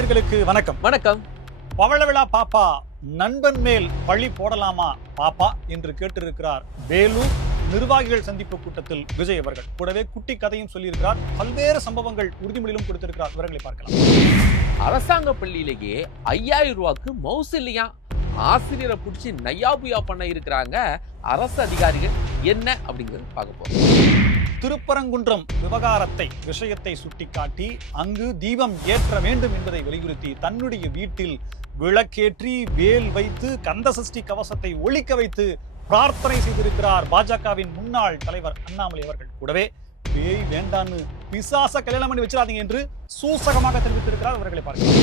நேயர்களுக்கு வணக்கம். வணக்கம். பவளவிழா பாப்பா நண்பன் மேல் பழி போடலாமா பாப்பா என்று கேட்டிருக்கிறார் வேலூர் நிர்வாகிகள் சந்திப்பு கூட்டத்தில் விஜய் அவர்கள். கூடவே குட்டி கதையும் சொல்லியிருக்கிறார். பல்வேறு சம்பவங்கள் உறுதிமொழியிலும் கொடுத்திருக்கிறார். விவரங்களை பார்க்கலாம். அரசாங்க பள்ளியிலேயே 5000 ரூபாய்க்கு மவுஸ் இல்லையா, ஆசிரியரை பிடிச்சி நையாபுயா பண்ண இருக்கிறாங்க அரசு அதிகாரிகள். என்ன அப்படிங்கிறது பார்க்க போறோம். திருப்பரங்குன்றம் விஷயத்தை சுட்டிக்காட்டி அங்கு தீபம் ஏற்ற வேண்டும் என்பதை வலியுறுத்தி தன்னுடைய வீட்டில் விளக்கேற்றி வேல் வைத்து கந்தசஷ்டி கவசத்தை ஒலிக்க வைத்து பிரார்த்தனை செய்திருக்கிறார் பாஜகவின் முன்னாள் தலைவர் அண்ணாமலை அவர்கள். கூடவே பேய் வேண்டான்னு பிசாச கல்யாணம் பண்ணி வச்சிடாதீங்க என்று சூசகமாக தெரிவித்திருக்கிறார். அவர்களை பார்க்கலாம்.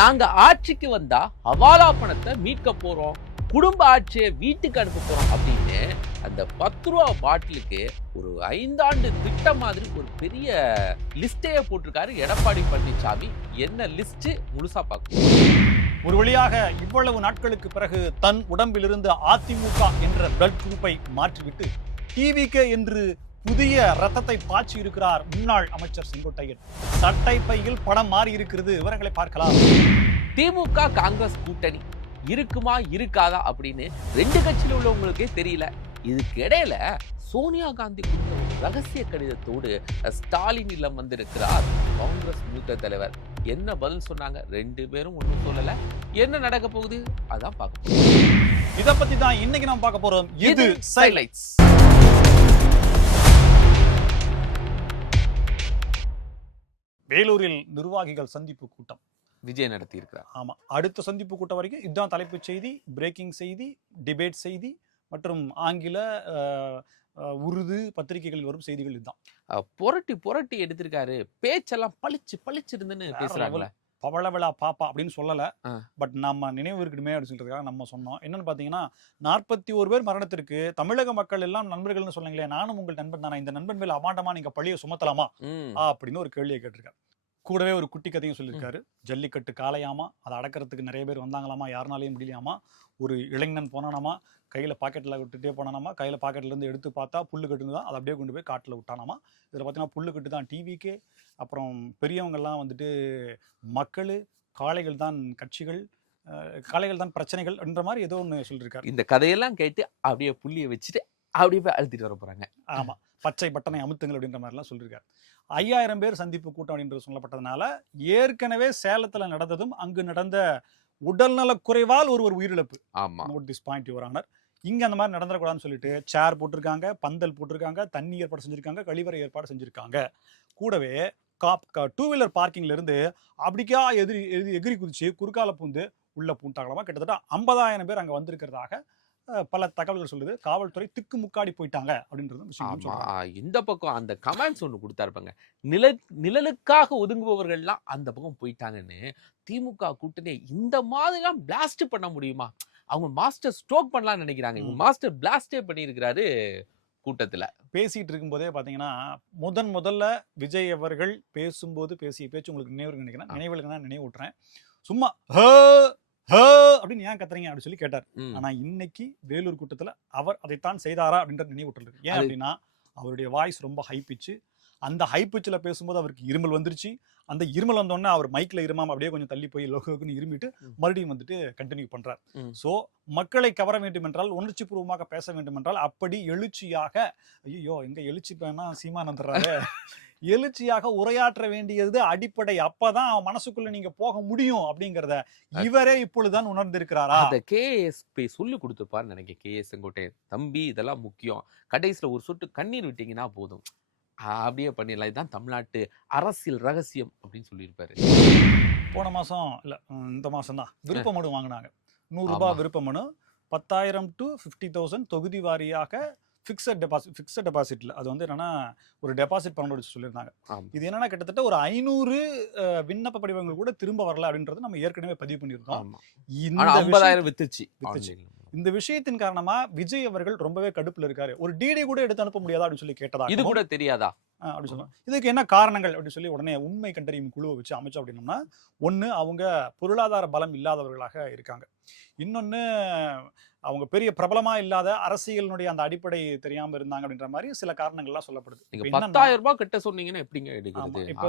நாங்க ஆட்சிக்கு வந்தா ஹவாலா பணத்தை மீட்க போறோம், குடும்ப ஆட்சியை வீட்டுக்கு அனுப்ப போறோம் அப்படின்னு அந்த 10 ரூபா பாட்டிலுக்கு ஒரு 5 ஆண்டு திட்டம் மாதிரி ஒரு பெரிய லிஸ்டையே போட்டிருக்காரு எடப்பாடி பழனிசாமி. என்ன லிஸ்ட் முழுசா பார்க்கணும். ஒரு வழியாக இவ்வளவு நாட்களுக்கு பிறகு தன் உடம்பிலிருந்து அதிமுக என்ற பிளட் குரூப்பை மாற்றிவிட்டு டிவிகே என்று புதிய ரத்தத்தை பாய்ச்சி இருக்கிறார் முன்னாள் அமைச்சர் செங்கோட்டையன். சட்டை பையில் படம் மாறி இருக்கிறது. விவரங்களை பார்க்கலாம். திமுக காங்கிரஸ் கூட்டணி இருக்குமா இருக்காதா அப்படின்னு 2 கட்சியில் உள்ளவங்களுக்கே தெரியல. இதுக்கு இடையில சோனியா காந்தி கொடுத்த ஒரு ரகசிய கடிதத்தோடு ஸ்டாலின் இல்லம் வந்திருக்கிறார் காங்கிரஸ் மூத்த தலைவர். என்ன பதில் சொன்னாங்க? 2 பேரும் ஒன்றும் சொல்லல. என்ன நடக்க போகுது அதான் பார்க்க போறோம். இதை பத்தி தான் இன்னைக்கு நாம் பார்க்க போறோம். இது ஹைலைட்ஸ். வேலூரில் நிர்வாகிகள் சந்திப்பு கூட்டம் விஜய் நடத்தி இருக்கிறார். ஆமா, அடுத்த சந்திப்பு கூட்டம் வரைக்கும் இதுதான் தலைப்புச் செய்தி, பிரேக்கிங் செய்தி, டிபேட் செய்தி மற்றும் ஆங்கில உருது பத்திரிகைகளில் வரும் செய்திகள் இதுதான். புரட்டி எடுத்திருக்காரு. பேச்செல்லாம் பளிச்சு இருந்துன்னு பேசுறாங்களே. பவளவிழா பாப்பா அப்படின்னு சொல்லல, பட் நம்ம நினைவு இருக்கணுமே அப்படின்னு சொல்றதுக்காக நம்ம சொன்னோம். என்னன்னு பாத்தீங்கன்னா 41 பேர் மரணத்திற்கு தமிழக மக்கள் எல்லாம் நண்பர்கள்னு சொன்னீங்களே, நானும் உங்கள் நண்பன் தானே, இந்த நண்பன் மேல அபாண்டமா நீங்க பழிய சுமத்தலாமா அப்படின்னு ஒரு கேள்வியை கேட்டிருக்காரு. கூடவே ஒரு குட்டி கதையும் சொல்லியிருக்காரு. ஜல்லிக்கட்டு காளையாமா, அதை அடக்கிறதுக்கு நிறைய பேர் வந்தாங்களாமா, யாருனாலையும் முடியலையாமா. ஒரு இளைஞன் போனானாமா, கையில் பாக்கெட்டில் விட்டுட்டே போனானாமா, கையில் பாக்கெட்லேருந்து எடுத்து பார்த்தா புல்லு கட்டுன்னு தான், அதை அப்படியே கொண்டு போய் காட்டில் விட்டானாமா. இதில் பார்த்தீங்கன்னா புல்லு கட்டு தான் டிவிக்கே, அப்புறம் பெரியவங்கள்லாம் வந்துட்டு மக்கள், காளைகள் தான் கட்சிகள், காளைகள் தான் பிரச்சனைகள் என்ற மாதிரி ஏதோ ஒன்று சொல்லியிருக்காரு. இந்த கதையெல்லாம் கேட்டு அப்படியே புள்ளியை வச்சுட்டு அப்படியே போய் அழுத்திட்டு வர போகிறாங்க. ஆமாம், பச்சை பட்டனை அமுத்துங்கள் அப்படின்ற மாதிரிலாம் சொல்லியிருக்காரு. 5000 பேர் சந்திப்பு கூட்டம் அப்படின்றது சொல்லப்பட்டதுனால ஏற்கனவே சேலத்தில் நடந்ததும் அங்கு நடந்த உடல்நலக் குறைவால் ஒருவர் உயிரிழப்பு. Note this point your honour. இங்க அந்த மாதிரி நடந்துடக்கூடாதுன்னு சொல்லிட்டு சேர் போட்டிருக்காங்க, பந்தல் போட்டிருக்காங்க, தண்ணி ஏற்பாடு செஞ்சிருக்காங்க, கழிவறை ஏற்பாடு செஞ்சிருக்காங்க. கூடவே 2 வீலர் பார்க்கிங்ல இருந்து அப்படிக்கா எகிரி குதிச்சு குறுக்கால பூந்து உள்ள பூண்டாங்களாமா. கிட்டத்தட்ட 50,000 பேர் அங்க வந்திருக்கிறதாக பல தகவல்கள் சொல்லுது. காவல்துறை திக்கு முக்காடி போயிட்டாங்க அப்படின்றது விஷயம். இந்த பக்கம் அந்த கமெண்ட்ஸ் ஒன்று கொடுத்தாருப்பாங்க, நிழலுக்காக ஒதுங்குபவர்கள்லாம் அந்த பக்கம் போயிட்டாங்கன்னு. திமுக கூட்டணி இந்த மாதிரிலாம் பிளாஸ்ட் பண்ண முடியுமா? அவங்க மாஸ்டர் ஸ்ட்ரோக் பண்ணலாம்னு நினைக்கிறாங்க. மாஸ்டர் பிளாஸ்டே பண்ணியிருக்கிறாரு கூட்டத்துல. பேசிட்டு இருக்கும் போதே பாத்தீங்கன்னா முதல்ல விஜய் அவர்கள் பேசும்போது பேசிய பேச்சு உங்களுக்கு நினைவுகளுக்கு நினைவு விட்டுறேன். சும்மா அப்படின்னு ஏன் கத்துறீங்க அப்படின்னு சொல்லி கேட்டார். ஆனா இன்னைக்கு வேலூர் கூட்டத்துல அவர் அதைத்தான் செய்தாரா அப்படின்ற நினைவு விட்டுருக்கு. ஏன் அப்படின்னா அவருடைய வாய்ஸ் ரொம்ப ஹை பிச்சு. அந்த ஹை பிச்சில் பேசும்போது அவருக்கு இருமல் வந்துருச்சு. அந்த இருமல் வந்தோடனே அவர் மைக்ல இருமாம அப்படியே கொஞ்சம் தள்ளி போய் லோகோக்குன்னு இருமிட்டு மறுபடியும் வந்துட்டு கண்டினியூ பண்றார். சோ மக்களை கவர வேண்டும் என்றால், உணர்ச்சி பூர்வமாக பேச வேண்டும் என்றால் அப்படி எழுச்சியாக, ஐயோ எங்க எழுச்சி பேனா சீமானந்தராக எழுச்சியாக உரையாற்ற வேண்டியது அடிப்படை. அப்பதான் அவன் மனசுக்குள்ள நீங்க போக முடியும் அப்படிங்கறத இவரே இப்பொழுதுதான் உணர்ந்திருக்கிறாரா? அந்த கேஎஸ் சொல்லி கொடுத்துப்பாரு நினைக்க. கேஎஸ் செங்கோட்டையன் தம்பி, இதெல்லாம் முக்கியம், கடைசியில ஒரு சொட்டு கண்ணீர் விட்டீங்கன்னா போதும், அப்படியே பண்ணிடலாம், இதுதான் தமிழ்நாட்டு அரசியல் ரகசியம் அப்படின்னு சொல்லியிருப்பாரு. போன மாசம் இல்ல இந்த மாசம் தான் விருப்ப மனு வாங்கினாங்க. 100 ரூபாய் விருப்ப மனு, 10,000 to 50,000 தொகுதி வாரியாக ஃபிக்ஸட் டெபாசிட்ல அது வந்து என்னன்னா ஒரு டெபாசிட் பண்ண சொல்லியிருந்தாங்க. இது என்னன்னா கிட்டத்தட்ட ஒரு 500 விண்ணப்ப படிவங்கள் கூட திரும்ப வரல அப்படின்றது நம்ம ஏற்கனவே பதிவு பண்ணியிருக்கோம். இந்த விஷயத்தின் காரணமா விஜய் அவர்கள் ரொம்பவே கடுப்புல இருக்காரு. ஒரு டிடி கூட எடுத்து அனுப்ப முடியாதா அப்படின்னு சொல்லி கேட்டதா? இது கூட தெரியாதா? அப்படி சொல்லலாம். இதுக்கு என்ன காரணங்கள் அப்படின்னு சொல்லி உடனே உண்மை கண்டறியும் குழுவை வச்சு அமைச்சோம் அப்படின்னோம்னா, ஒண்ணு அவங்க பொருளாதார பலம் இல்லாதவர்களாக இருக்காங்க. இன்னொன்னு அவங்க பெரிய பிரபலமா இல்லாத அரசியலினுடைய அந்த அடிப்படை தெரியாம இருந்தாங்க அப்படின்ற மாதிரி சில காரணங்கள்லாம் சொல்லப்படுது. நீங்க இப்ப என்னன்னா 10,000 ரூபாய் கட்ட சொன்னீங்கன்னா எப்படிங்க ஆமா. எடுக்கிறது? இப்ப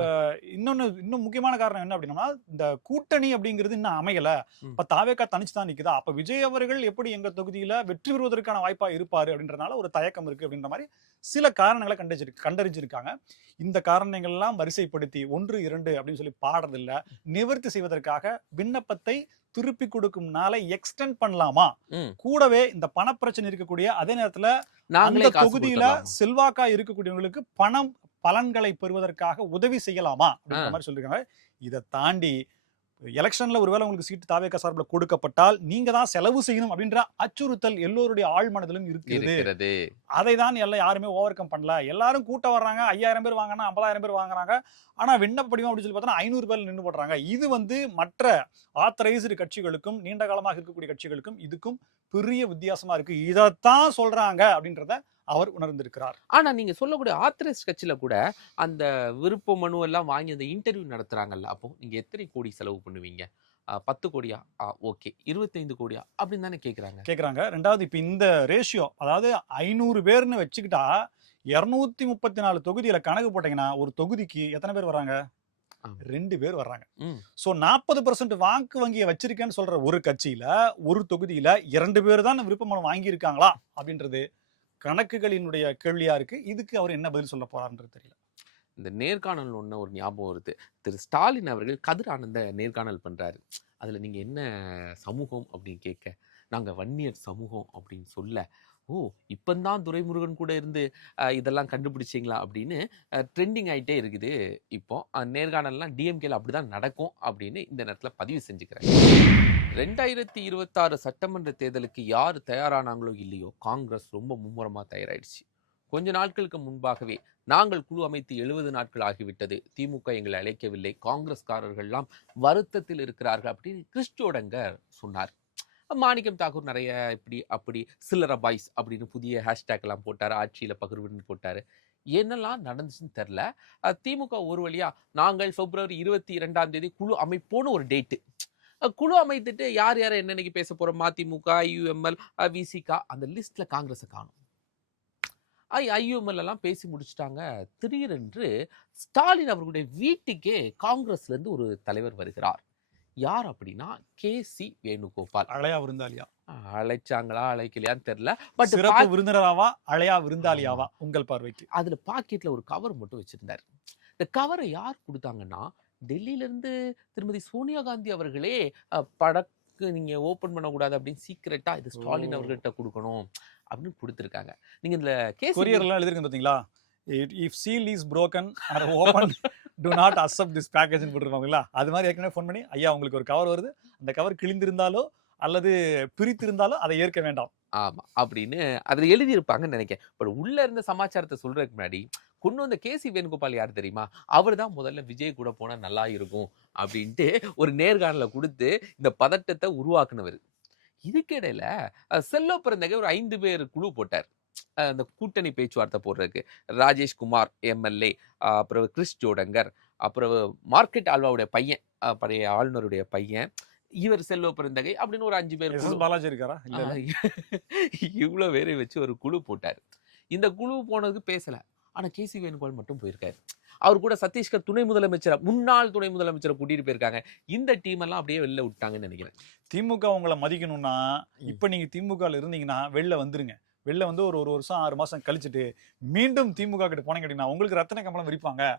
இன்னும் முக்கியமான காரணம் என்ன அப்படின்னா, இந்த கூட்டணி அப்படிங்கிறது இன்னும் அமையல. ம். இப்ப தாவேகா தனிச்சு தான் நிக்குதா? அப்ப விஜய் அவர்கள் எப்படி எங்க தொகுதியில வெற்றி பெறுவதற்கான வாய்ப்பா இருப்பாரு அப்படின்றனால ஒரு தயக்கம் இருக்கு அப்படின்ற மாதிரி சில காரணங்களை கண்டறிஞ்சிருக்காங்க. இந்த காரணங்கள் எல்லாம் வரிசைப்படுத்தி 1, 2 அப்படின்னு சொல்லி பாடுறதில்ல. நிவர்த்தி செய்வதற்காக விண்ணப்பத்தை திருப்பி கொடுக்கும் நாளை எக்ஸ்டெண்ட் பண்ணலாமா? ம். கூடவே இந்த பணப்பிரச்சனை இருக்கக்கூடிய அதே நேரத்துல நாங்களே அந்த காசு தொகுதியில கொடுத்துடலாமா? செல்வாக்கா இருக்கக்கூடியவங்களுக்கு பலன்களை பெறுவதற்காக உதவி செய்யலாமா ஆ. அப்படின்ற மாதிரி சொல்லிருக்காங்க. இதை தாண்டி எலெக்ஷன்ல ஒருவேளை உங்களுக்கு சீட்டு தாவேகா சார்பில் கொடுக்கப்பட்டால் நீங்க தான் செலவு செய்யணும் அப்படின்ற அச்சுறுத்தல் எல்லோருடைய ஆழ் மனதிலும் இருக்கிறது. இருக்கிறது. அதை தான் யாருமே ஓவர் கம் பண்ணல. எல்லாரும் கூட்டம் வர்றாங்க. 5000 பேர் வாங்கினா 50,000 பேர் வாங்குறாங்க. ஆனா விண்ணப்ப படிவம் அப்படின்னு சொல்லி பார்த்தா 500 பேர் நின்று போடுறாங்க. இது மற்ற ஆத்தரைஸ்டு கட்சிகளுக்கும் நீண்ட காலமாக இருக்கக்கூடிய கட்சிகளுக்கும் இதுக்கும் பெரிய வித்தியாசமா இருக்கு. இதைத்தான் சொல்றாங்க அப்படின்றத அவர் உணர்ந்திருக்கிறார். ஆனா நீங்க சொல்லக்கூடிய ஆத்தரைஸ்ட் கட்சியில கூட அந்த விருப்ப மனு எல்லாம் வாங்கி அந்த இன்டர்வியூ நடத்துறாங்கல்ல, அப்போ நீங்க எத்தனை கோடி செலவு பண்ணுவீங்க? 10 கோடியா? ஓகே. 25 கோடியா? அப்படின்னு தானே கேக்குறாங்க. ரெண்டாவது இப்ப இந்த ரேஷியோ அதாவது 500 பேர்னு வச்சுக்கிட்டா 234 தொகுதியில கணக்கு போட்டீங்கன்னா ஒரு தொகுதிக்கு எத்தனை பேர் வராங்க? 2 பேர் வர்றாங்க. சோ 40% வாக்கு வங்கியை வச்சிருக்கேன்னு சொல்ற ஒரு கட்சியில ஒரு தொகுதியில 2 பேர் தான் விருப்ப மனு வாங்கி இருக்காங்களா அப்படின்றது கணக்குகளினுடைய கேள்வியா இருக்கு. இதுக்கு அவர் என்ன பதில் சொல்ல போறாருன்றது தெரியல. இந்த நேர்காணல் ஒன்று ஒரு ஞாபகம் வருது. திரு ஸ்டாலின் அவர்கள் கதிர் ஆனந்த நேர்காணல் பண்றாரு. அதுல நீங்க என்ன சமூகம் அப்படின்னு கேட்க, நாங்க வன்னியர் சமூகம் அப்படின்னு சொல்ல, ஓ இப்பந்தான் துரைமுருகன் கூட இருந்து இதெல்லாம் கண்டுபிடிச்சிங்களா அப்படின்னு ட்ரெண்டிங் ஆகிட்டே இருக்குது. இப்போ நேர்காணல்லாம் டிஎம்கேல அப்படிதான் நடக்கும் அப்படின்னு இந்த நேரத்தில் பதிவு செஞ்சுக்கிறேன். 2026 சட்டமன்ற தேர்தலுக்கு யார் தயாரானாங்களோ இல்லையோ, காங்கிரஸ் ரொம்ப மும்முரமாக தயாராயிடுச்சு. கொஞ்ச நாட்களுக்கு முன்பாகவே நாங்கள் குழு அமைத்து 70 நாட்கள் ஆகிவிட்டது, திமுக எங்களை அழைக்கவில்லை, காங்கிரஸ்காரர்கள்லாம் வருத்தத்தில் இருக்கிறார்கள் அப்படின்னு கிறிஸ்டோடங்கர் சொன்னார். மாணிக்கம் தாக்கூர் நிறைய இப்படி அப்படி சில்லற பாய்ஸ் அப்படின்னு புதிய ஹேஷ்டேக் எல்லாம் போட்டார், ஆட்சியில் பகிர்வுன்னு போட்டார். என்னெல்லாம் நடந்துச்சுன்னு தெரில. திமுக ஒரு வழியா நாங்கள் February 22 குழு அமைப்போன்னு ஒரு டேட்டு குழு அமைத்துட்டு யார் யாரை என்னன்னைக்கு பேச போறோம், மதிமுக, ஐயுஎம்எல், விசிகா, அந்த லிஸ்ட்ல காங்கிரஸை காணும். ஐயுஎம்எல் எல்லாம் பேசி முடிச்சுட்டாங்க. திடீரென்று ஸ்டாலின் அவர்களுடைய வீட்டுக்கே காங்கிரஸ்ல இருந்து ஒரு தலைவர் வருகிறார். யார் அப்படின்னா KC வேணுகோபால். அழையா விருந்தாளியா? அழைச்சாங்களா அழைக்கலையான்னு தெரியல. பட் சிறப்பு விருந்தினராவா அழையா விருந்தாளியாவா உங்கள் பார்வைக்கு? அதுல பாக்கெட்ல ஒரு கவர் மட்டும் வச்சிருந்தாரு. இந்த கவரை யார் கொடுத்தாங்கன்னா, டெல்லியில இருந்து திருமதி சோனியா காந்தி அவர்களே படக்கு நீங்க ஓபன் பண்ணக்கூடாது அப்படின்னு சீக்கிரட்டா இது ஸ்டாலின் அவர்கள்ட்ட கொடுக்கணும் அப்படின்னு கொடுத்துருக்காங்க. நீங்க இந்த கொரியர் எல்லாம் எழுதிருக்கேன் பாத்தீங்களா? if seal is broken or open do not accept this package ன்னு போட்டுருப்பாங்களா? அது மாதிரி ஏற்கனவே ஃபோன் பண்ணி ஐயா உங்களுக்கு ஒரு கவர் வருது, அந்த கவர் கிழிந்திருந்தாலோ அல்லது பிரித்திருந்தாலோ அதை ஏற்க வேண்டாம். ஆமா அப்படின்னு அதுல எழுதியிருப்பாங்கன்னு நினைக்கிறேன். பட் உள்ள இருந்த சமாச்சாரத்தை சொல்றதுக்கு முன்னாடி கொண்டு வந்த KC வேணுகோபால் யார் தெரியுமா? அவர் தான் முதல்ல விஜய் கூட போனா நல்லா இருக்கும் அப்படின்ட்டு ஒரு நேர்காணல கொடுத்து இந்த பதட்டத்தை உருவாக்குனவர். இதுக்கிடையில செல்லோ பிறந்தகை ஒரு 5 பேர் குழு போட்டார் அந்த கூட்டணி பேச்சுவார்த்தை போடுறதுக்கு. ராஜேஷ்குமார் எம்எல்ஏ, அப்புறம் கிறிஸ் ஜோடங்கர், அப்புறம் மார்க்கெட் ஆல்வாவுடைய பையன், பழைய ஆளுநருடைய பையன், இவர் செல்வ பிறந்தகை அப்படின்னு ஒரு 5 பேர் பாலாஜி இருக்காரா? இவ்வளவு பேரை வச்சு ஒரு குழு போட்டார். இந்த குழு போனதுக்கு பேசல. ஆனா KC வேணுகோபால் மட்டும் போயிருக்காரு. அவர் கூட சத்தீஸ்கர் துணை முதலமைச்சர், முன்னாள் துணை முதலமைச்சரை கூட்டிட்டு போயிருக்காங்க. இந்த டீம் எல்லாம் அப்படியே வெளில விட்டாங்கன்னு நினைக்கிறேன். திமுக உங்களை மதிக்கணும்னா இப்ப நீங்க திமுகல இருந்தீங்கன்னா வெளில வந்துருங்க. வெளில வந்து ஒரு வருஷம் 6 மாசம் கழிச்சுட்டு மீண்டும் திமுக கிட்ட போனீங்க அப்படின்னா உங்களுக்கு ரத்தின கமலம்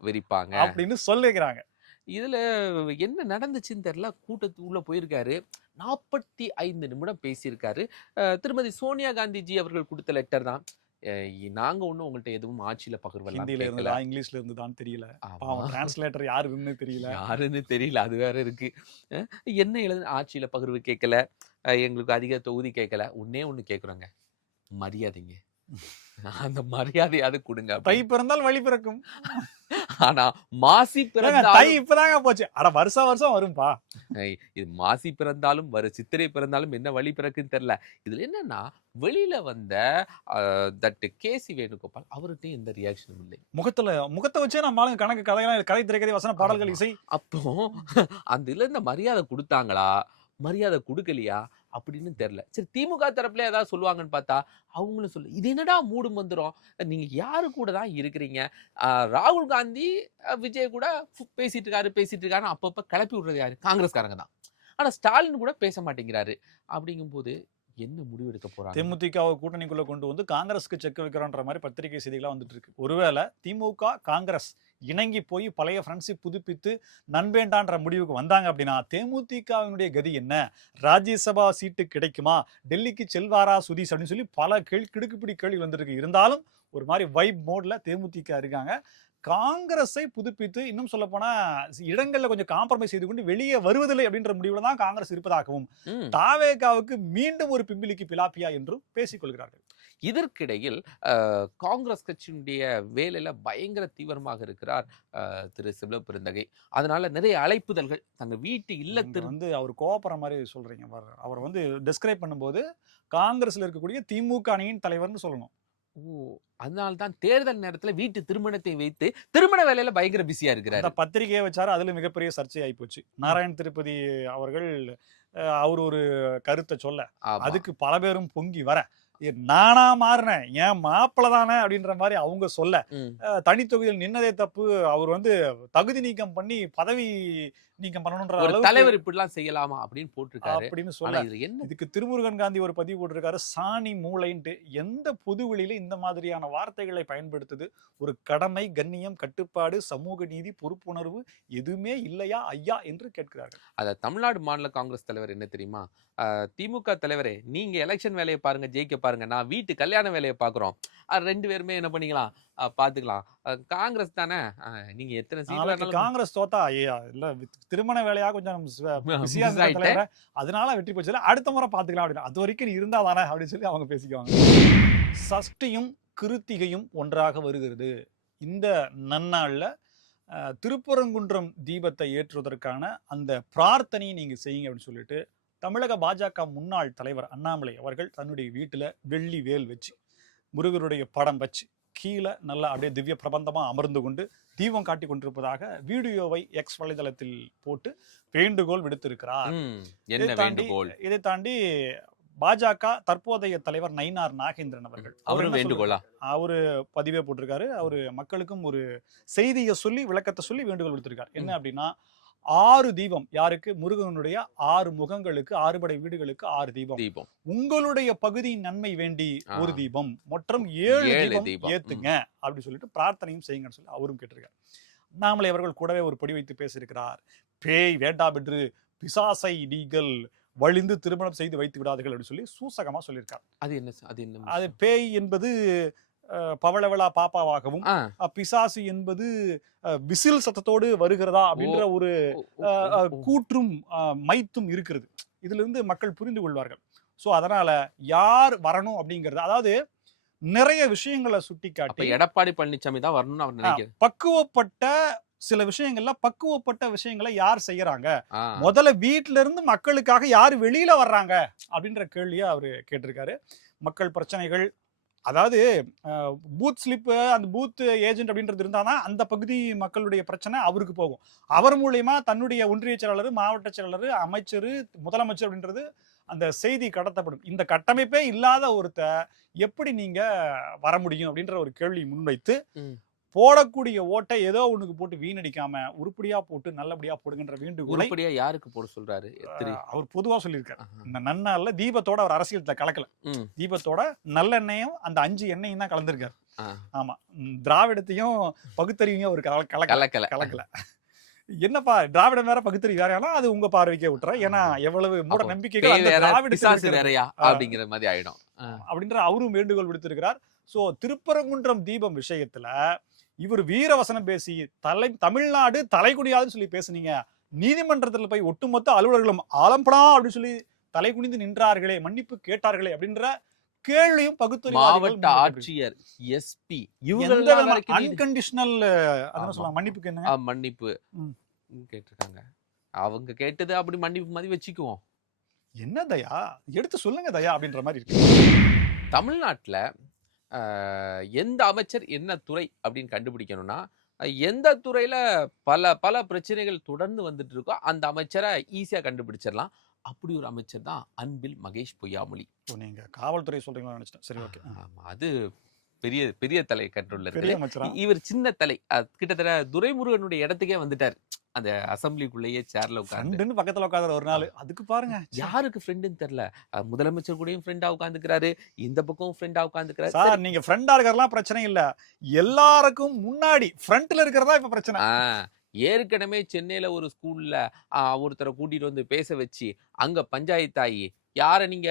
விரிப்பாங்க அப்படின்னு சொல்லிக்கிறாங்க. இதுல என்ன நடந்துச்சுன்னு தெரியல. கூட்டத்துக்குள்ள போயிருக்காரு. 45 நிமிடம் பேசியிருக்காரு. திருமதி சோனியா காந்திஜி அவர்கள் கொடுத்த லெட்டர் தான். நாங்க ஒண்ணும் உங்கள்ட்ட எதுவும் ஆட்சியில பகிர்வெல்லாம் ஹிந்தில இருந்ததா இங்கிலீஷ்ல இருந்ததான்னு தெரியல. டிரான்ஸ்லேட்டர் யாருன்னு தெரியல. அது வேற இருக்கு. என்ன எழுது ஆட்சியில பகிர்வு கேட்கல, எங்களுக்கு அதிக தொகுதி கேட்கல. ஒண்ணு கேட்குறோங்க, மரியாதைங்க. அந்த மரியாதையாவது கொடுங்க. தை பிறந்தால் வழி பிறக்கும். ஆனா மாசி தை பிறந்தாலும் இப்பதாங்க போச்சு. அட வருஷம் வருஷம் வரும்பா. இது மாசி பிறந்தாலும் சித்திரை பிறந்தாலும் என்ன வழி பிறக்குன்னு தெரியல. இதுல என்னன்னா வெளியில வந்த தட் கேசி வேணுகோபால் அவர்கிட்ட எந்த ரியாக்ஷனும் இல்லை. முகத்தை வச்சே நம்ம ஆளுங்க கணக்கு கதையெல்லாம் கதை திரைக்கதை வசன பாடல்கள் ஆமா. இசை. அப்போ அந்த இதுல இந்த மரியாதை கொடுத்தாங்களா மரியாதை கொடுக்கலையா அப்படின்னு தெரியல. சரி திமுக தரப்புல ஏதாவது சொல்லுவாங்கன்னு பார்த்தா அவங்களும் சொல்லு இது என்னடா மூடு மந்திரம், நீங்க யாரு கூட தான் இருக்கிறீங்க. ராகுல் காந்தி விஜய் கூட பேசிட்டு இருக்காருன்னு அப்பப்ப கிளப்பி விடுறது யாரு, காங்கிரஸ்காரங்க தான். ஆனா ஸ்டாலின் கூட பேச மாட்டேங்கிறாரு. அப்படிங்கும்போது என்ன முடிவெடுக்க போறாங்க? தேமுதிகவை கூட்டணிக்குள்ள கொண்டு வந்து காங்கிரஸ்க்கு செக் வைக்கிறோன்ற மாதிரி பத்திரிகை செய்திகளா வந்துட்டு இருக்கு. ஒருவேளை திமுக காங்கிரஸ் இணங்கி போய் பழைய ஃப்ரெண்ட்ஷிப் புதுப்பித்து நண்பேண்டான்ற முடிவுக்கு வந்தாங்க அப்படின்னா தேமுதிகவினுடைய கதி என்ன? ராஜ்யசபா சீட்டு கிடைக்குமா? டெல்லிக்கு செல்வாரா சுதீஷ் அப்படின்னு சொல்லி பல கிடுக்குப்பிடி கேள்வி வந்திருக்கு. இருந்தாலும் ஒரு மாதிரி வைப் மோட்ல தேமுதிக இருக்காங்க. காங்கிரஸை புதுப்பித்து இன்னும் சொல்ல போனா இடங்கள்ல கொஞ்சம் காம்ப்ரமைஸ் செய்து கொண்டு வெளியே வருவதில்லை அப்படின்ற முடிவுல தான் காங்கிரஸ் இருப்பதாகவும் தாவேகாவுக்கு மீண்டும் ஒரு பிம்பிலிக்கு பிலாப்பியா என்றும் பேசிக் கொள்கிறார்கள். இதற்கிடையில் காங்கிரஸ் கட்சியினுடைய வேலையில பயங்கர தீவிரமாக இருக்கிறார் திரு சிவ பெருந்தகை. அதனால நிறைய அழைப்புதல்கள் தங்க வீட்டு இல்லத்தில் வந்து அவர் கோபப்படுற மாதிரி சொல்றீங்க. அவர் வந்து டிஸ்கிரைப் பண்ணும்போது காங்கிரஸ்ல இருக்கக்கூடிய திமுக அணியின் தலைவர்னு சொல்லணும். அதனால்தான் தேர்தல் நேரத்துல வீட்டு திருமணத்தை வைத்து திருமண வேலையில பயங்கர பிஸியா இருக்கிறார். அந்த பத்திரிகையை வச்சாரு, அதுல மிகப்பெரிய சர்ச்சை ஆகி போச்சு. நாராயண் திருப்பதி அவர்கள் அவர் ஒரு கருத்தை சொல்ல அதுக்கு பல பேரும் பொங்கி வர நானா மாறினேன் ஏன் மாப்பிள்ள தானே அப்படின்ற மாதிரி அவங்க சொல்ல தனி தொகுதியில் நின்னதே தப்பு, அவர் வந்து தகுதி நீக்கம் பண்ணி பதவி நீக்கம் பண்ணணும்ன்ற தலைவர் இப்படிலாம் செய்யலாமா அப்படின்னு போட்டிருக்காரு அப்படின்னு சொல்ல இதுக்கு திருமுருகன் காந்தி ஒரு பதிவு போட்டிருக்காரு. சாணி மூளைன்ட்டு எந்த பொது வெளியில இந்த மாதிரியான வார்த்தைகளை பயன்படுத்துது? ஒரு கடமை, கண்ணியம், கட்டுப்பாடு, சமூக நீதி, பொறுப்புணர்வு எதுவுமே இல்லையா ஐயா என்று கேட்கிறார்கள். அத தமிழ்நாடு மாநில காங்கிரஸ் தலைவர் என்ன தெரியுமா, திமுக தலைவரே நீங்க எலெக்ஷன் வேலையை பாருங்க, ஜெயிக்க பாருங்க, நான் வீட்டு கல்யாண வேலையை பாக்குறோம், ரெண்டு பேருமே என்ன பண்ணிக்கலாம் பாத்துக்கலாம். காங்கிரஸ் தானே, நீங்க எத்தனை காங்கிரஸ் தோத்தா ஐயா இல்ல திருமண வேலையா கொஞ்சம் அதனால வெற்றி போச்சு, அடுத்த முறை பாத்துக்கலாம் அப்படின்னு. அது வரைக்கும் இருந்தா தானே அப்படின்னு சொல்லி அவங்க பேசிக்குவாங்க. சஷ்டியும் கிருத்திகையும் ஒன்றாக வருகிறது. இந்த நன்னாள்ல திருப்பரங்குன்றம் தீபத்தை ஏற்றுவதற்கான அந்த பிரார்த்தனையை நீங்க செய்யுங்க அப்படின்னு சொல்லிட்டு தமிழக பாஜக முன்னாள் தலைவர் அண்ணாமலை அவர்கள் தன்னுடைய வீட்டுல வெள்ளி வேல் வச்சு முருகருடைய படம் வச்சு கீழே நல்லா அப்படியே திவ்ய பிரபந்தமா அமர்ந்து கொண்டு தீபம் காட்டி கொண்டிருப்பதாக வீடியோவை எக்ஸ் வலைதளத்தில் போட்டு வேண்டுகோள் விடுத்திருக்கிறார். இதை தாண்டி பாஜக தற்போதைய தலைவர் நயினார் நாகேந்திரன் அவர்கள் அவரு பதிவே போட்டிருக்காரு. அவரு மக்களுக்கும் ஒரு செய்தியை சொல்லி விளக்கத்தை சொல்லி வேண்டுகோள் விடுத்திருக்காரு. என்ன அப்படின்னா 6 தீபம், யாருக்கு? முருகனுடைய 6 முகங்களுக்கு, 6 படை வீடுகளுக்கு 6 தீபம். உங்களுடைய பகுதியின் நன்மை வேண்டி ஒரு தீபம், மொத்தம் 7 தீபம் ஏத்துங்க அப்படி சொல்லிட்டு பிரார்த்தனையும் செய்யுங்கன்னு சொல்லி அவரும் கேட்டிருக்காரு. அண்ணாமலை அவர்கள் கூடவே ஒரு படி வைத்து பேசியிருக்கிறார். பேய் வேண்டாபென்று பிசாசை நீங்கள் வழிந்து திருமணம் செய்து வைத்து விடாதீர்கள் அப்படின்னு சொல்லி சூசகமா சொல்லியிருக்காரு. அது பேய் என்பது பவளவளா பாப்பாவாகவும், பிசாசு என்பது விசில் சத்தத்தோடு வருகிறதா அப்படின்ற ஒரு கூற்றும் மைத்தும் இருக்கிறது. இதுல இருந்து மக்கள் புரிந்து கொள்வார்கள். சோ அதனால யார் வரணும் அப்படிங்கறது, அதாவது நிறைய விஷயங்களை சுட்டி காட்டி எடப்பாடி பழனிசாமி தான் வரணும்னு அவர் நினைக்கிறார். பக்குவப்பட்ட சில விஷயங்களை யார் செய்யறாங்க, முதல்ல வீட்டுல இருந்து மக்களுக்காக யார் வெளியில வர்றாங்க அப்படின்ற கேள்வியை அவரு கேட்டிருக்காரு. மக்கள் பிரச்சனைகள், அதாவது பூத் ஸ்லிப்பு, அந்த பூத் ஏஜென்ட் அப்படின்றது இருந்தாதான் அந்த பகுதி மக்களுடைய பிரச்சனை அவருக்கு போகும். அவர் மூலியமா தன்னுடைய ஒன்றிய செயலாளர், மாவட்ட செயலாளர், அமைச்சர், முதலமைச்சர் அப்படின்றது அந்த செய்தி கடத்தப்படும். இந்த கட்டமைப்பே இல்லாத ஒருத்தர் எப்படி நீங்க வர முடியும் அப்படின்ற ஒரு கேள்வி முன்வைத்து போடக்கூடிய ஓட்டை ஏதோ ஒண்ணுக்கு போட்டு வீணடிக்காம உருப்படியா போட்டு நல்லபடியா போடுகின்ற வேண்டுகோளை யாருக்கு போட சொல்றாரு? அவர் பொதுவா சொல்லியிருக்காரு. இந்த நன்னாள்ல தீபத்தோட அவர் அரசியல் கலக்கல, தீபத்தோட நல்லெண்ணெயும் அந்த 5 எண்ணெயும் தான் கலந்துருக்காரு. ஆமா, திராவிடத்தையும் பகுத்தறிவையும் ஒரு கலக்கல. என்னப்பா திராவிடம் வேற பகுத்தறிவு வேறையானா அது உங்க பார்வைக்கே விட்டுற, ஏன்னா எவ்வளவு மூட நம்பிக்கைகள் அப்படிங்கிற மாதிரி ஆயிடும் அப்படின்ற அவரும் வேண்டுகோள் விடுத்திருக்கிறார். சோ திருப்பரங்குன்றம் தீபம் விஷயத்துல இவர் வீரவசனம் பேசி தமிழ்நாடு தலைகுனியாதுன்னு சொல்லி பேசுனீங்க, நீதிமன்றத்துல போய் ஒட்டுமொத்த அலுவலர்களும் ஆலம்படா அப்படின்னு சொல்லி தலை குனிந்து நின்றார்களே, மன்னிப்பு கேட்டார்களே அப்படின்ற கேள்வியும் பகுத்தறிவாதிகள் மாவட்ட ஆட்சியர், எஸ்பி எந்த இவங்க அன்கண்டிஷனல் அதெல்லாம் சொல்லலாம் மன்னிப்புக்கு என்ன மன்னிப்பு கேட்டிருக்காங்க. அவங்க கேட்டது அப்படி மன்னிப்பு மாதிரி வச்சுக்குவோம். என்ன தயா எடுத்து சொல்லுங்க தயா அப்படின்ற மாதிரி இருக்கு. தமிழ்நாட்டுல எந்த அமைச்சர் என்ன துறை அப்படின்னு கண்டுபிடிக்கணும்னா, எந்த துறையில பல பல பிரச்சனைகள் தொடர்ந்து வந்துட்டு இருக்கோ அந்த அமைச்சரை ஈஸியா கண்டுபிடிச்சிடலாம். அப்படி ஒரு அமைச்சர் தான் அன்பில் மகேஷ் பொய்யாமொழி. நீங்க காவல்துறை சொல்றீங்களா நினைச்சிட்டேன். சரி, ஓகே. ஆமா, அது பெரிய பெரிய தலை கண்ட்ரோல்ல பெரிய இருக்கு. அமைச்சரா? இவர் சின்ன தலை. கிட்டத்தட்ட துரைமுருகனுடைய இடத்துக்கே வந்துட்டார். அந்த அசம்பிளிக்குள்ளேயே சேர்ல உட்கார்ந்து ஃப்ரெண்டுன்னு பக்கத்துல உட்கார்ற ஒரு நாள். அதுக்கு பாருங்க யாருக்கு ஃப்ரெண்டுன்னு தெரியல. முதலமைச்சர் கூடயும் ஃப்ரெண்டா உட்கார்ந்துக்கிறாரு, இந்த பக்கம் ஃப்ரெண்டா உட்கார்ந்துக்கிறாரு. சார் நீங்க ஃப்ரெண்டா இருக்கறலாம் பிரச்சனை இல்ல, எல்லாருக்கும் முன்னாடி ஃப்ரண்ட்ல இருக்கறதா இப்ப பிரச்சனை. ஏற்கனவே சென்னையில ஒரு ஸ்கூல்ல ஒருத்தரை கூட்டிட்டு வந்து பேச வச்சு அங்க பஞ்சாயத்தாயி யாரை நீங்க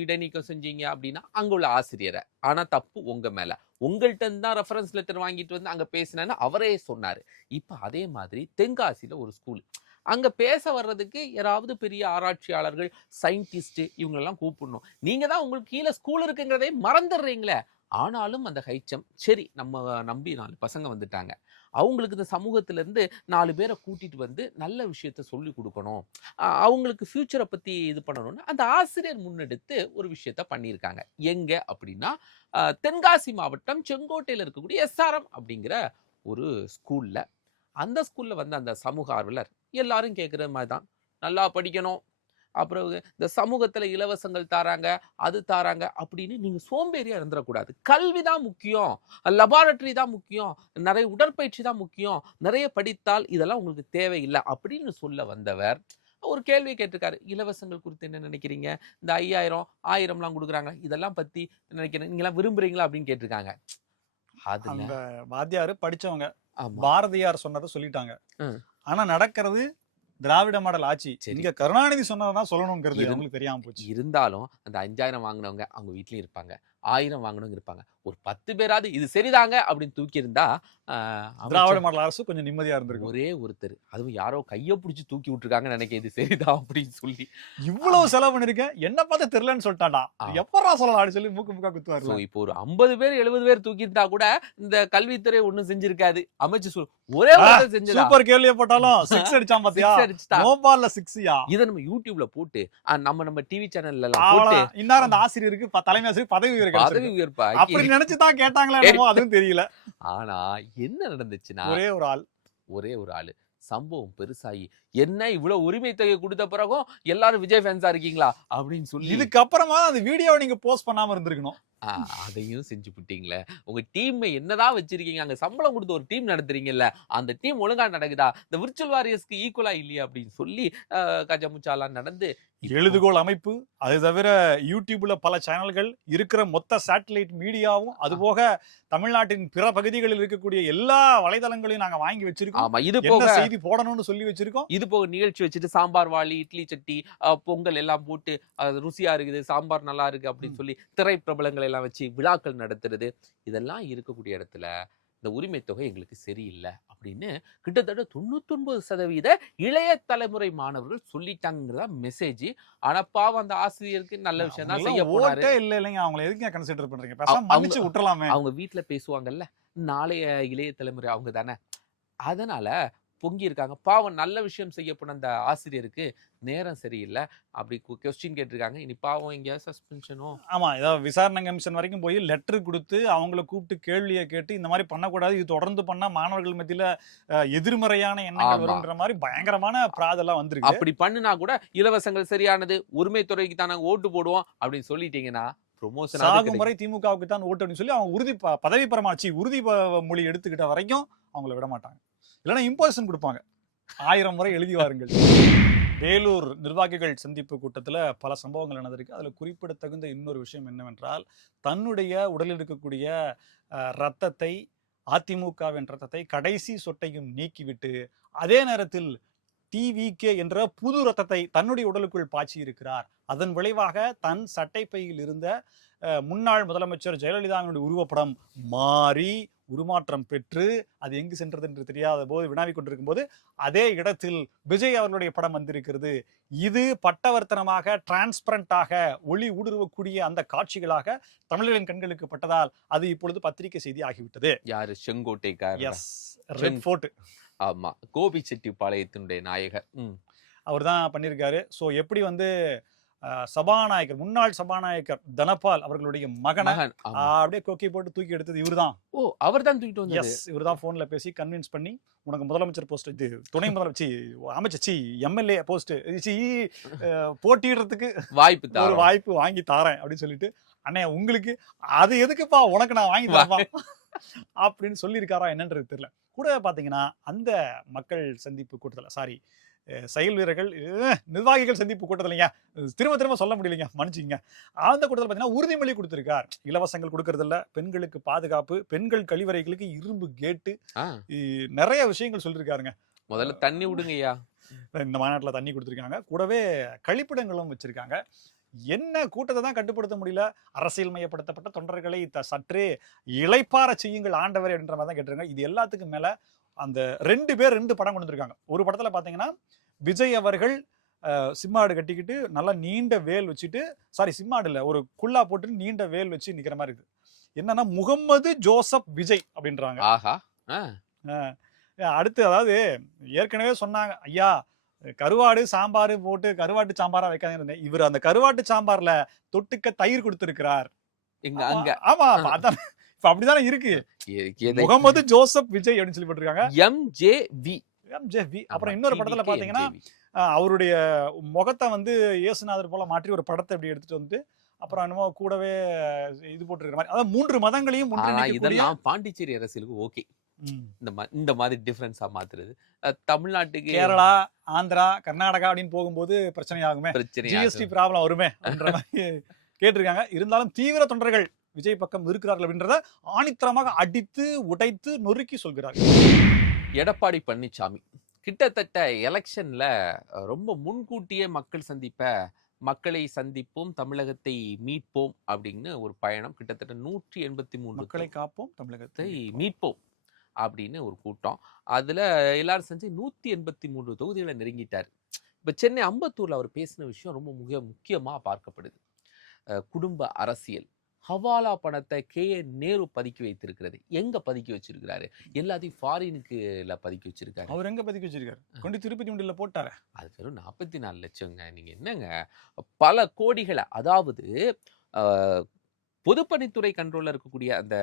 இடைநீக்கம் செஞ்சீங்க அப்படின்னா அங்க உள்ள ஆசிரியரை. ஆனா தப்பு உங்க மேல, உங்கள்கிட்ட தான் ரெஃபரன்ஸ் லெட்டர் வாங்கிட்டு வந்து அங்க பேசினேன்னு அவரே சொன்னாரு. இப்ப அதே மாதிரி தென்காசியில ஒரு ஸ்கூல், அங்க பேச வர்றதுக்கு யாராவது பெரிய ஆராய்ச்சியாளர்கள், சயின்டிஸ்ட் இவங்களெல்லாம் கூப்பிடணும். நீங்க தான் உங்களுக்கு கீழே ஸ்கூல் இருக்குங்கிறதே மறந்துடுறீங்களே. ஆனாலும் அந்த ஹைச்சம் சரி நம்ம நம்பி 4 பசங்க வந்துட்டாங்க, அவங்களுக்கு இந்த சமூகத்துல இருந்து 4 பேரை கூட்டிட்டு வந்து நல்ல விஷயத்த சொல்லி கொடுக்கணும், அவங்களுக்கு ஃபியூச்சரை பத்தி இது பண்ணணும்னு அந்த ஆசிரியர் முன்னெடுத்து ஒரு விஷயத்த பண்ணியிருக்காங்க. எங்க அப்படின்னா தென்காசி மாவட்டம் செங்கோட்டையில இருக்கக்கூடிய SRM அப்படிங்கிற ஒரு ஸ்கூல்ல. அந்த ஸ்கூல்ல வந்து அந்த சமூக ஆர்வலர் எல்லாரும் கேட்குற மாதிரி தான், நல்லா படிக்கணும், அப்புறம் இந்த சமூகத்துல இலவசங்கள் தாராங்க, அது தாராங்க அப்படின்னு நீங்க சோம்பேறியா இருந்துடக்கூடாது. கல்வி தான் முக்கியம், லெபார்டரி தான் முக்கியம், நிறைய உடற்பயிற்சி தான் முக்கியம், நிறைய படித்தால் இதெல்லாம் உங்களுக்கு தேவையில்லை அப்படின்னு சொல்ல வந்தவர் ஒரு கேள்வி கேட்டிருக்காரு. இலவசங்கள் குறித்து என்ன நினைக்கிறீங்க? இந்த 5000 1000லாம் கொடுக்குறாங்க, இதெல்லாம் பத்தி நினைக்கிறேன், நீங்களாம் விரும்புறீங்களா அப்படின்னு கேட்டிருக்காங்க. அந்த வாத்தியாரு படிச்சவங்க ஆமா. பாரதியார் சொன்னதை சொல்லிட்டாங்க. ஆனா நடக்கிறது திராவிட மாடல் ஆட்சி. இங்க கருணாநிதி சொன்னதான் சொல்லணுங்கிறது அவங்களுக்கு தெரியாம போச்சு. இருந்தாலும் அந்த 5000 வாங்கினவங்க அவங்க வீட்லயும் இருப்பாங்க, 1000 வாங்கினவங்க இருப்பாங்க. ஒரு 10 பேராவது இது சரிதாங்க அப்படின்னு தூக்கி இருந்தா திராவிட மாடல் அரசு கொஞ்சம் நிம்மதியா இருந்திருக்கு. ஒரே ஒருத்தர், அதுவும் யாரோ கைய பிடிச்சி தூக்கி விட்டுருக்காங்க நினைக்கிறேன், இது சரிதான் அப்படின்னு சொல்லி. இவ்வளவு செலவு பண்ணிருக்கேன், என்ன பார்த்து தெரியலன்னு சொல்லிட்டாடா, எப்படா சொல்லலாம் சொல்லி மூக்கு முக்கா குத்துவாரு. இப்போ ஒரு 50 பேர் 70 பேர் தூக்கி இருந்தா கூட இந்த கல்வித்துறை ஒண்ணும் செஞ்சிருக்காது. அமைச்சு ஒரே ஒரு செஞ்சு சூப்பர் கேள்வியை போட்டாலும் 6 அடிச்சான் பாத்தியா, நோ பால்ல 6யா. இத நம்ம யூடியூப்ல போட்டு நம்ம டிவி சேனல்ல எல்லாம் போட்டு இன்னார் அந்த ஆசிரியருக்கு தலைமை ஆசிரியர் பதவி உயர்ப்பா அப்படி நினைச்சுதான் கேட்டாங்களா என்னமோ அதுவும் தெரியல. ஆனா என்ன நடந்துச்சுன்னா ஒரே ஒரு ஆளு சம்பவம் பெருசாகி என்ன இவ்வளவு உரிமை தொகை கொடுத்த பிறகும் எல்லாரும் விஜய் ஃபேன்ஸா இருக்கீங்களா அப்படின்னு சொல்லி இதுக்கப்புறமா அந்த வீடியோவை நீங்க போஸ்ட் பண்ணாம இருந்திருக்கணும். அதையும் செஞ்சு விட்டீங்களே. உங்க டீம் என்னதான் வச்சிருக்கீங்க, அங்க சம்பளம் கொடுத்து ஒரு டீம் நடத்துறீங்கல்ல, அந்த டீம் ஒழுங்கா நடக்குதா, இந்த விர்ச்சுவல் வாரியர்ஸ்க்கு ஈக்குவலா இல்லையா அப்படின்னு சொல்லி கஜமுச்சாலாம் நடந்து எழுதுகோள் அமைப்பு, அது தவிர யூடியூப்ல பல சேனல்கள் இருக்கிற மொத்த சேட்டலைட் மீடியாவும், அது போக தமிழ்நாட்டின் பிற பகுதிகளில் இருக்கக்கூடிய எல்லா வலைதளங்களையும் நாங்க வாங்கி வச்சிருக்கோம். ஆமா, இது போக செய்தி போடணும்னு சொல்லி வச்சிருக்கோம். இது போக நிகழ்ச்சி வச்சுட்டு சாம்பார் வாளி, இட்லி சட்டி, பொங்கல் எல்லாம் போட்டு ருசியா இருக்குது, சாம்பார் நல்லா இருக்கு அப்படின்னு சொல்லி திரை பிரபலங்களை எல்லாம் வச்சு விழாக்கள் நடத்துறது. இதெல்லாம் இருக்கக்கூடிய இடத்துல இந்த உரிமை தொகை எங்களுக்கு சரியில்லை அப்படின்னு கிட்டத்தட்ட 99% இளைய தலைமுறை மாணவர்கள் சொல்லிட்டாங்கிறதா மெசேஜ். ஆனா பாவம் அந்த ஆசிரியருக்கு நல்ல விஷயம் தான் செய்ய போறாரு. இல்லைங்க, அவங்களை எதுக்கு கன்சிடர் பண்றீங்க, பேசாம மன்னிச்சு விட்டுறலாமே. அவங்க வீட்டுல பேசுவாங்கல்ல, நாளைய இளைய தலைமுறை அவங்க தானே, அதனால பொங்கி இருக்காங்க. பாவம் நல்ல விஷயம் செய்ய போன அந்த ஆசிரியருக்கு நேரம் சரியில்லை அப்படி கொஸ்டின் கேட்டிருக்காங்க. இனி பாவம் இங்க சஸ்பென்ஷனோ, ஆமா, ஏதாவது விசாரணை கமிஷன் வரைக்கும் போய் லெட்டர் கொடுத்து அவங்களை கூப்பிட்டு கேள்வியை கேட்டு இந்த மாதிரி பண்ணக்கூடாது, இது தொடர்ந்து பண்ணா மாணவர்கள் மத்தியில எதிர்மறையான எண்ணங்கள் வரும்ன்ற மாதிரி பயங்கரமான பிராதெல்லாம் வந்திருக்கு. அப்படி பண்ணுனா கூட இலவசங்கள் சரியானது, உரிமை துறைக்கு தான் நாங்க ஓட்டு போடுவோம் அப்படின்னு சொல்லிட்டீங்கன்னா ப்ரொமோஷன் ஆகும் வரை திமுகவுக்கு தான் ஓட்டு அப்படின்னு சொல்லி அவங்க உறுதி பதவி பிரமாட்சி உறுதி மொழி எடுத்துக்கிட்ட வரைக்கும் அவங்கள விட மாட்டாங்க. இல்லைன்னா இம்போசிஷன் கொடுப்பாங்க, 1000 முறை எழுதி வாருங்கள். வேலூர் நிர்வாகிகள் சந்திப்பு கூட்டத்தில் பல சம்பவங்கள் நடந்திருக்கு. அதில் குறிப்பிடத்தகுந்த இன்னொரு விஷயம் என்னவென்றால், தன்னுடைய உடலில் இருக்கக்கூடிய இரத்தத்தை, அதிமுகவின் இரத்தத்தை கடைசி சொட்டையும் நீக்கிவிட்டு அதே நேரத்தில் TVK என்ற புது ரத்தத்தை தன்னுடைய உடலுக்குள் பாய்ச்சி இருக்கிறார். அதன் விளைவாக தன் சட்டைப்பையில் இருந்த முன்னாள் முதலமைச்சர் ஜெயலலிதாவினுடைய உருவப்படம் மாறி உருமாற்றம் பெற்று அது எங்கு சென்றது என்று தெரியாத போது வினாவிக் கொண்டிருக்கும் போது அதே இடத்தில் விஜய் அவர்களுடைய படம் வந்திருக்கிறது. இது பட்டவர்த்தனமாக டிரான்ஸ்பரண்டாக ஒளி ஊடுருவக்கூடிய அந்த காட்சிகளாக தமிழர்களின் கண்களுக்கு பட்டதால் அது இப்பொழுது பத்திரிகை செய்தி ஆகிவிட்டது. யாரு? செங்கோட்டைக்காரர். Yes, Red Fort. ஆமா, கோபிச்செட்டிப்பாளையத்தினுடைய நாயகர். அவர் தான் பண்ணியிருக்காரு. ஸோ எப்படி வந்து சபாநாயகர், முன்னாள் சபாநாயகர் தனபால் அவர்களுடைய மகனை அப்படியே கொக்கி போட்டு தூக்கி எடுத்தது இவர்தான். ஓ, அவர் தான் தூக்கிட்டு வந்தாரு. எஸ், இவர் தான் போன்ல பேசி கன்வின்ஸ் பண்ணி உனக்கு முதலமைச்சர் போஸ்ட், இது துணை முதலமைச்சர், அமைச்சர், எம்எல்ஏ போஸ்ட் போட்டியிடுறதுக்கு ஒரு வாய்ப்பு வாங்கி தாரேன் அப்படின்னு சொல்லிட்டு, அண்ணே உங்களுக்கு அது எதுக்குப்பா, உனக்கு நான் வாங்கி தரேன் அப்படின்னு சொல்லியிருக்காரா என்னன்றது தெரியல. கூட பாத்தீங்கன்னா அந்த மக்கள் சந்திப்பு கூட்டத்தில், சாரி செயல் வீரர்கள் நிர்வாகிகள் சந்திப்பு கூட்டத்தில்லைங்க, திரும்ப திரும்ப சொல்ல முடியலைங்க, மன்னிச்சிங்க. அந்த கூட்டத்தில் பார்த்தீங்கன்னா உறுதிமொழி கொடுத்திருக்கார். இலவசங்கள் கொடுக்கறது இல்ல, பெண்களுக்கு பாதுகாப்பு, பெண்கள் கழிவறைகளுக்கு இரும்பு கேட்டு, நிறைய விஷயங்கள் சொல்லியிருக்காருங்க. முதல்ல தண்ணி விடுங்கய்யா. இந்த மாநாட்டில் தண்ணி கொடுத்துருக்காங்க, கூடவே கழிப்பிடங்களும் வச்சிருக்காங்க. என்ன கூட்டத்தை தான் கட்டுப்படுத்த முடியல, அரசியல் மையப்படுத்தப்பட்ட தொண்டர்களை சற்றே இளைப்பார செய்யுங்கள் ஆண்டவர் அப்படின்ற மாதிரி தான் கேட்டிருக்காங்க. இது எல்லாத்துக்கும் மேல அந்த 2 பேர் 2 படம் கொண்டு வந்திருக்காங்க. ஒரு படத்துல பாத்தீங்கன்னா விஜய் அவர்கள் சிம்மாடு கட்டிக்கிட்டு நல்லா நீண்ட வேல் வச்சுட்டு, சாரி சிம்மாடு இல்ல, ஒரு குல்லா போட்டு நீண்ட வேல் வச்சு நிக்கிற மாதிரி இருக்கு. என்னன்னா முகமது ஜோசப் விஜய் அப்படின்றாங்க. அடுத்து அதாவது ஏற்கனவே சொன்னாங்க, ஐயா கருவாடு சாம்பார் போட்டு கருவாட்டு சாம்பாரா வைக்காதீங்க. இவர் அந்த கருவாட்டு சாம்பார்ல தொட்டுக்க தயிர் கொடுத்திருக்கிறார். ஆமா, இப்ப அப்படிதானே இருக்கு. முகமது ஜோசப் விஜய் அப்படின்னு சொல்லி போட்டிருக்காங்க. எம்ஜேவி. அப்புறம் இன்னொரு படத்துல பாத்தீங்கன்னா அவருடைய முகத்தை வந்து இயேசுநாதர் போல மாற்றி ஒரு படத்தை இப்படி எடுத்துட்டு வந்து அப்புறம் என்னமோ கூடவே இது போட்டிருக்கிற மாதிரி, அதாவது 3 மதங்களையும் இதெல்லாம் பாண்டிச்சேரி அரசியலுக்கு ஓகே. இந்த மாதிரி டிஃபரன்ஸா மாத்துறது தமிழ்நாட்டுக்கு கேரளா, ஆந்திரா, கர்நாடகா அப்படின்னு போகும்போது பிரச்சனை ஆகுமே, ஜிஎஸ்டி ப்ராப்ளம் வருமே அப்படின்ற மாதிரி கேட்டிருக்காங்க. இருந்தாலும் தீவிர தொண்டர்கள் விஜய் பக்கம் இருக்கிறார்கள் அப்படின்றத ஆணித்தரமாக அடித்து உடைத்து நொறுக்கி சொல்கிறார். எடப்பாடி பழனிசாமி கிட்டத்தட்ட எலெக்ஷன்ல ரொம்ப முன்கூட்டியே மக்களை சந்திப்போம், தமிழகத்தை மீட்போம் அப்படின்னு ஒரு பயணம். கிட்டத்தட்ட 183 மக்களை காப்போம், தமிழகத்தை மீட்போம் அப்படின்னு ஒரு கூட்டம். அதுல எல்லாரும் செஞ்சு 183 தொகுதிகளை நெருங்கிட்டார். இப்ப சென்னை அம்பத்தூர்ல அவர் பேசின விஷயம் ரொம்ப முக்கியமா பார்க்கப்படுது. குடும்ப அரசியல், ஹவாலா பணத்தை நேரு பதுக்கி வைத்திருக்கிறது. எங்க பதுக்கி வச்சிருக்கிறாரு? எல்லாத்தையும் ஃபாரினுக்கு பதுக்கி வச்சிருக்காரு. அவர் எங்க பதுக்கி வச்சிருக்காரு? கொண்டு திருப்பதி உண்டியல்ல போட்டாரு. அது வெறும் 44 லட்சங்க. நீங்க என்னங்க, பல கோடிகளை, அதாவது பொதுப்பணித்துறை கண்ட்ரோல்ல இருக்கக்கூடிய அந்த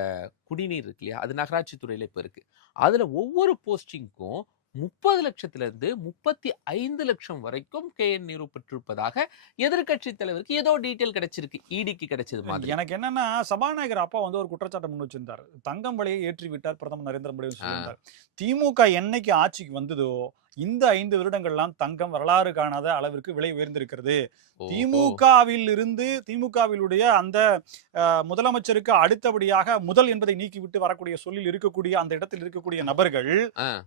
குடிநீர் இருக்கு இல்லையா, அது நகராட்சி துறையில இப்ப இருக்கு. அதுல ஒவ்வொரு போஸ்டிங்க்கும் 30 லட்சத்துல இருந்து 35 லட்சம் வரைக்கும் நேரு பெற்றிருப்பதாக எதிர்கட்சி தலைவருக்கு ஏதோ டீட்டெயில் கிடைச்சிருக்கு, ஈடிக்கு கிடைச்சது மாதிரி. எனக்கு என்னன்னா, சபாநாயகர் அப்பா வந்து ஒரு குற்றச்சாட்டு முன் வச்சிருந்தார். தங்கம் விலையை ஏற்றி விட்டார் பிரதமர் நரேந்திர மோடி சொல்லியிருந்தார். திமுக என்னைக்கு ஆட்சிக்கு வந்ததோ இந்த 5 வருடங்கள்லாம் தங்கம் வரலாறு காணாத அளவிற்கு விலை உயர்ந்திருக்கிறது. திமுகவிலுடைய அந்த முதலமைச்சருக்கு அடுத்தபடியாக முதல் என்பதை நீக்கிவிட்டு வரக்கூடிய சொல்லில் இருக்கக்கூடிய அந்த இடத்தில் இருக்கக்கூடிய நபர்கள்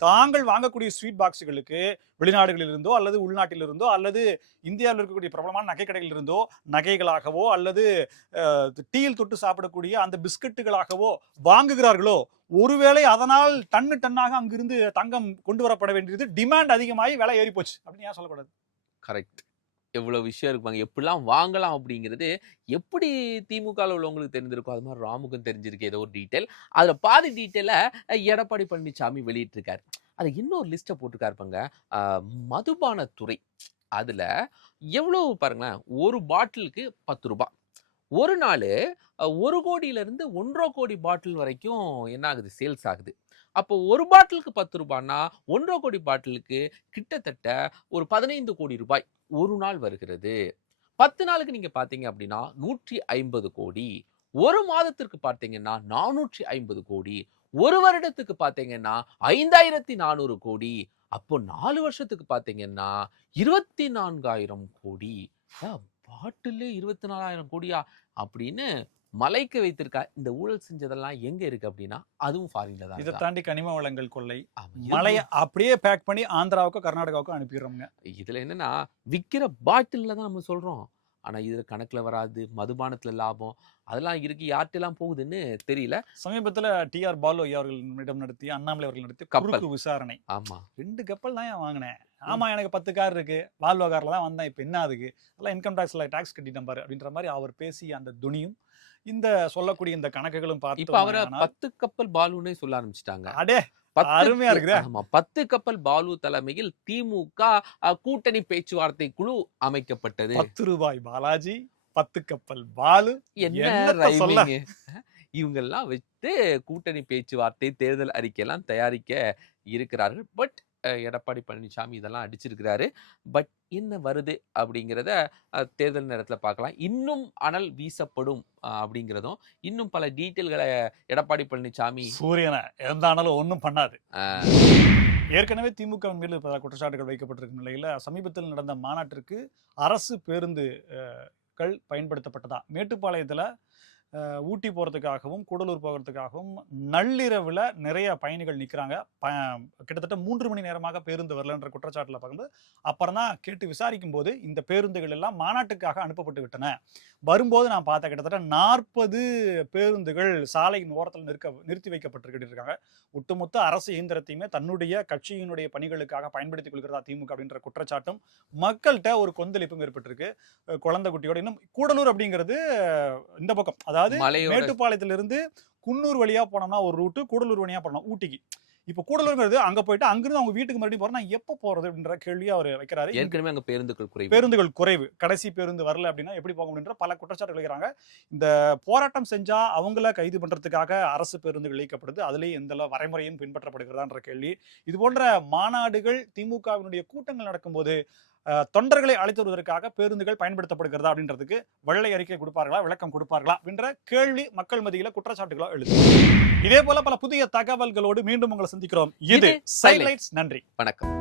தாங்கள் வாங்கக்கூடிய ஸ்வீட் பாக்ஸுகளுக்கு வெளிநாடுகளில் இருந்தோ அல்லது உள்நாட்டில் இருந்தோ அல்லது இந்தியாவில் இருக்கக்கூடிய பிரபலமான நகை கடைகளில் இருந்தோ நகைகளாகவோ அல்லது டீயில் தொட்டு சாப்பிடக்கூடிய அந்த பிஸ்கட்டுகளாகவோ வாங்குகிறார்களோ, ஒருவேளை அதனால் டன்னாக அங்கிருந்து தங்கம் கொண்டு வரப்பட வேண்டியது டிமாண்ட் அதிகமாகி விலை ஏறி போச்சு அப்படின்னு ஏன் சொல்லக்கூடாது? கரெக்ட். எவ்வளவு விஷயம் இருப்பாங்க, எப்படிலாம் வாங்கலாம் அப்படிங்கிறது எப்படி திமுக உள்ளவங்களுக்கு தெரிஞ்சிருக்கும், அது மாதிரி ராமுக்கும் தெரிஞ்சிருக்கு ஏதோ ஒரு டீட்டெயில். அதுல பாதி டீட்டெயில எடப்பாடி பழனிசாமி வெளியிட்டிருக்காரு. அது இன்னொரு லிஸ்ட்டை போட்டுக்காருப்பாங்க. மதுபானத்துறை அதுல எவ்வளவு பாருங்களேன், ஒரு பாட்டிலுக்கு 10 ரூபாய். ஒரு நாள் 1 கோடியிலிருந்து 1.5 கோடி பாட்டில் வரைக்கும் என்ன ஆகுது, சேல்ஸ் ஆகுது. அப்போ ஒரு பாட்டிலுக்கு 10 ரூபாய்னா 1.5 கோடி பாட்டிலுக்கு கிட்டத்தட்ட ஒரு 15 கோடி ரூபாய் ஒரு நாள் வருகிறது. 10 நாளுக்கு நீங்க பாத்தீங்க அப்படின்னா 150 கோடி. ஒரு மாதத்திற்கு பார்த்தீங்கன்னா 450 கோடி. ஒரு வருடத்துக்கு பார்த்தீங்கன்னா 5400 கோடி. அப்போ 4 வருஷத்துக்கு பார்த்தீங்கன்னா 24,000 கோடி. பாட்டிலே 24,000 கோடியா அப்படின்னு மலைக்க வைத்திருக்கா. இந்த ஊழல் செஞ்சதெல்லாம் எங்க இருக்கு அப்படின்னா அதுவும் ஃபாரின்ல தான். இதை தாண்டி கனிம வளங்கள் கொள்ளை, மலையை அப்படியே பேக் பண்ணி ஆந்திராவுக்கும் கர்நாடகாவுக்கும் அனுப்பிடுறோம்ங்க. இதுல என்னன்னா, விக்கிற பாட்டில்ல தான் நம்ம சொல்றோம். ஆனா இதுல கணக்குல வராது, மதுபானத்துல லாபம் அதெல்லாம் இருக்கு. யார்கிட்டலாம் போகுதுன்னு தெரியல. சமீபத்துல டிஆர் பாலு ஐயா அவர்களிடம் நடத்திய, அண்ணாமலை அவர்கள் நடத்திய கப்பல். குறுக்கு விசாரணை. ஆமா. 2 கப்பல் தான் ஏன் வாங்கினேன்? ஆமா எனக்கு 10 கார் இருக்கு. வால்வோ கார்ல தான் வந்தேன். இப்ப என்ன அதுக்கு? அதெல்லாம் இன்கம் டாக்ஸ்ல டாக்ஸ் கட்டிட்டேன் பாரு அப்படின்ற மாதிரி அவர் பேசிய அந்த துணியும், இந்த சொல்லக்கூடிய இந்த கணக்குகளும் இப்ப அவரை பார்த்தோமானால் 10 கப்பல் பாலுன்னே சொல்ல ஆரம்பிச்சிட்டாங்க. அடே 10 அருமையா இருக்குதே. ஆமா 10 கப்பல் பாலு தலைமையில் திமுக கூட்டணி பேச்சுவார்த்தை குழு அமைக்கப்பட்டது. 10 ரூபாய் பாலாஜி, 10 கப்பல் பாலு. என்ன என்னத்த சொல்ல? ரைமிங்? இவங்கெல்லாம் வைத்து கூட்டணி பேச்சுவார்த்தை, தேர்தல் அறிக்கையெல்லாம் தயாரிக்க இருக்கிறார்கள். பட் எடப்பாடி பழனிசாமி இதெல்லாம் அடிச்சிருக்கிறாரு. பட் என்ன வருது அப்படிங்கிறத தேர்தல் நேரத்துல பார்க்கலாம். இன்னும் அனல் வீசப்படும் அப்படிங்கிறதும், இன்னும் பல டீட்டெயில்களை எடப்பாடி பழனிசாமி சூரியனை எந்த ஆனாலும் ஒண்ணும் பண்ணாது. அஹ், ஏற்கனவே திமுக மீது பல குற்றச்சாட்டுகள் வைக்கப்பட்டிருக்கும் நிலையில சமீபத்தில் நடந்த மாநாட்டிற்கு அரசு பேருந்துகள் பயன்படுத்தப்பட்டதா? மேட்டுப்பாளையத்துல ஊட்டி போறதுக்காகவும் கூடலூர் போகிறதுக்காகவும் நள்ளிரவுல நிறைய பயணிகள் நிக்கிறாங்க. கிட்டத்தட்ட 3 மணி நேரமாக பேருந்து வரலன்ற குற்றச்சாட்டுல பார்க்கும்போது அப்புறம் தான் கேட்டு விசாரிக்கும் போது இந்த பேருந்துகள் எல்லாம் மாநாட்டுக்காக அனுப்பப்பட்டு விட்டன. வரும்போது நான் பார்த்தேன் கிட்டத்தட்ட 40 பேருந்துகள் சாலையின் ஓரத்தில் நிறுத்தி வைக்கப்பட்டிருக்காங்க. ஒட்டுமொத்த அரசு இயந்திரத்தையுமே தன்னுடைய கட்சியினுடைய பணிகளுக்காக பயன்படுத்திக் கொள்கிறதா திமுக அப்படின்ற குற்றச்சாட்டும் மக்கள்கிட்ட ஒரு கொந்தளிப்பும் ஏற்பட்டிருக்கு. குழந்தை குட்டியோட இன்னும் கூடலூர் அப்படிங்கிறது இந்த பக்கம், அதாவது மலையோட மேட்டுப்பாளையத்திலிருந்து குன்னூர் வழியா போனோம்னா ஒரு ரூட்டு, கூடலூர் வழியா போனோம் ஊட்டிக்கு. இப்ப கூடலூர்ங்கிறது அங்க போயிட்டு அங்கிருந்து அவங்க வீட்டுக்கு மறுபடியும் போறேன், நான் எப்ப போறது அப்படின்ற கேள்வியா அவர் வைக்கிறாரு. ஏற்கனவே அங்க பேருந்துகள் குறைவு. பேருந்துகள் குறைவு, கடைசி பேருந்து வரல அப்படின்னா எப்படி போக முடியுன்ற பல குற்றச்சாட்டுகள் வைக்கிறாங்க. இந்த போராட்டம் செஞ்சா அவங்கள கைது பண்றதுக்காக அரசு பேருந்துகள் இயக்கப்படுது, அதுலயும் எந்த வரைமுறையும் பின்பற்றப்படுகிறதான்ற கேள்வி. இது போன்ற மாநாடுகள், திமுகவினுடைய கூட்டங்கள் நடக்கும்போது தொண்டர்களை அழைத்து வருவதற்காக பேருந்துகள் பயன்படுத்தப்படுகிறதா அப்படின்றதுக்கு வெள்ளை அறிக்கை கொடுப்பார்களா, விளக்கம் கொடுப்பார்களா அப்படின்ற கேள்வி மக்கள் மத்தியில குற்றச்சாட்டுகளா எழுது. இதே போல பல புதிய தகவல்களோடு மீண்டும் உங்களை சந்திக்கிறோம். இது சைலைட்ஸ். நன்றி, வணக்கம்.